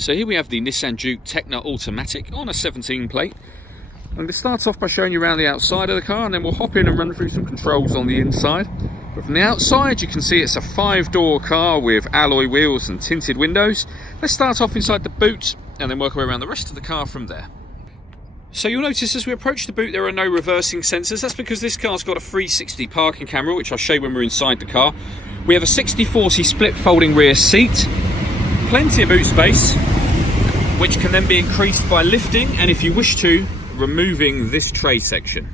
So here we have the Nissan Juke Techno Automatic on a 17 plate. I'm going to start off by showing you around the outside of the car, and then we'll hop in and run through some controls on the inside. But from the outside you can see it's a 5-door car with alloy wheels and tinted windows. Let's start off inside the boot and then work our way around the rest of the car from there. So you'll notice as we approach the boot there are no reversing sensors. That's because this car's got a 360 parking camera, which I'll show you when we're inside the car. We have a 60/40 split folding rear seat, plenty of boot space, which can then be increased by lifting and, if you wish to, removing this tray section.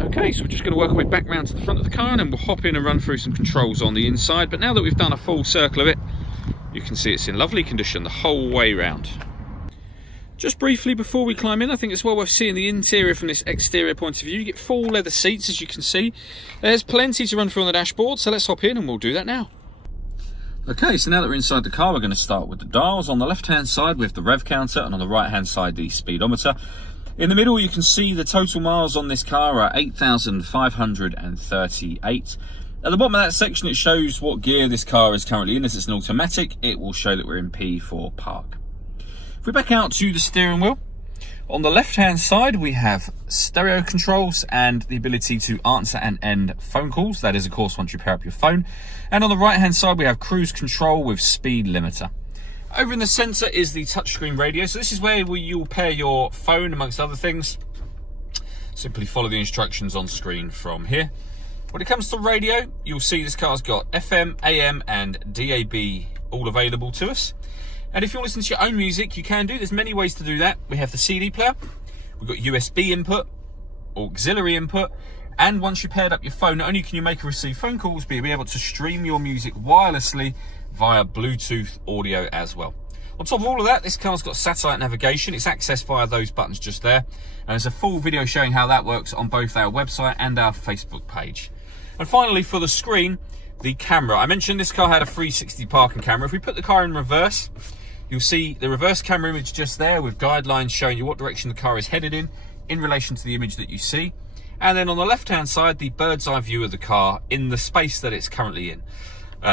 Okay, so we're just going to work our way back round to the front of the car and then we'll hop in and run through some controls on the inside. But now that we've done a full circle of it, you can see it's in lovely condition the whole way round. Just briefly before we climb in, I think it's well worth seeing the interior from this exterior point of view. You get full leather seats, as you can see. There's plenty to run through on the dashboard, so let's hop in and we'll do that now. Okay, so now that we're inside the car, we're going to start with the dials. On the left-hand side, we have the rev counter, and on the right-hand side, the speedometer. In the middle, you can see the total miles on this car are 8,538. At the bottom of that section, it shows what gear this car is currently in. As it's an automatic, it will show that we're in P for park. If we back out to the steering wheel, on the left-hand side, we have stereo controls and the ability to answer and end phone calls. That is, of course, once you pair up your phone. And on the right-hand side, we have cruise control with speed limiter. Over in the centre is the touchscreen radio. So this is where you'll pair your phone, amongst other things. Simply follow the instructions on screen from here. When it comes to radio, you'll see this car's got FM, AM and DAB all available to us. And if you want to listen to your own music, you can do. There's many ways to do that. We have the CD player, we've got USB input, auxiliary input, and once you paired up your phone, not only can you make and receive phone calls, but you'll be able to stream your music wirelessly via Bluetooth audio as well. On top of all of that, this car's got satellite navigation. It's accessed via those buttons just there. And there's a full video showing how that works on both our website and our Facebook page. And finally, for the screen, the camera. I mentioned this car had a 360 parking camera. If we put the car in reverse, you'll see the reverse camera image just there with guidelines showing you what direction the car is headed in relation to the image that you see. And then on the left-hand side, the bird's eye view of the car in the space that it's currently in.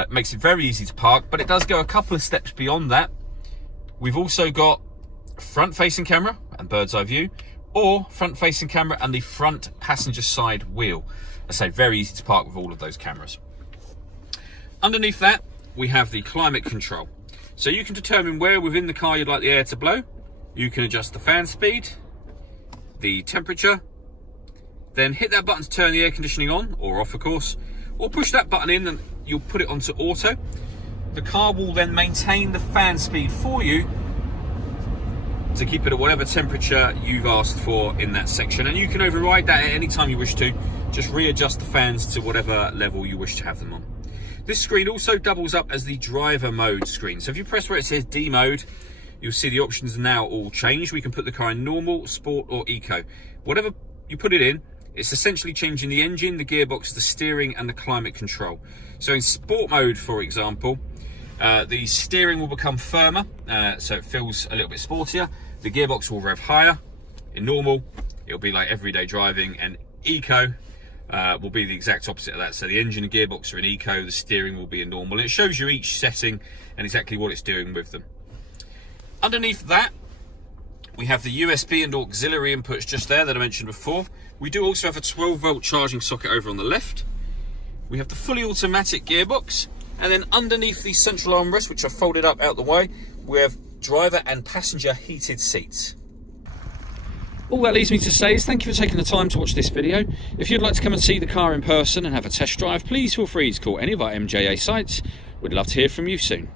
Makes it very easy to park, but it does go a couple of steps beyond that. We've also got front-facing camera and bird's eye view, or front-facing camera and the front passenger side wheel. I say very easy to park with all of those cameras. Underneath that, we have the climate control. So you can determine where within the car you'd like the air to blow. You can adjust the fan speed, the temperature, then hit that button to turn the air conditioning on, or off of course, or push that button in and you'll put it onto auto. The car will then maintain the fan speed for you to keep it at whatever temperature you've asked for in that section. And you can override that at any time you wish to. Just readjust the fans to whatever level you wish to have them on. This screen also doubles up as the driver mode screen. So if you press where it says D mode, you'll see the options are now all changed. We can put the car in normal, sport or eco. Whatever you put it in, it's essentially changing the engine, the gearbox, the steering and the climate control. So in sport mode, for example, the steering will become firmer, so it feels a little bit sportier. The gearbox will rev higher. In normal, it'll be like everyday driving, and eco will be the exact opposite of that. So the engine and gearbox are in eco, the steering will be in normal. And it shows you each setting and exactly what it's doing with them. Underneath that, we have the USB and auxiliary inputs just there that I mentioned before. We do also have a 12-volt charging socket over on the left. We have the fully automatic gearbox. And then underneath the central armrest, which are folded up out the way, we have driver and passenger heated seats. All that leaves me to say is thank you for taking the time to watch this video. If you'd like to come and see the car in person and have a test drive, please feel free to call any of our MJA sites. We'd love to hear from you soon.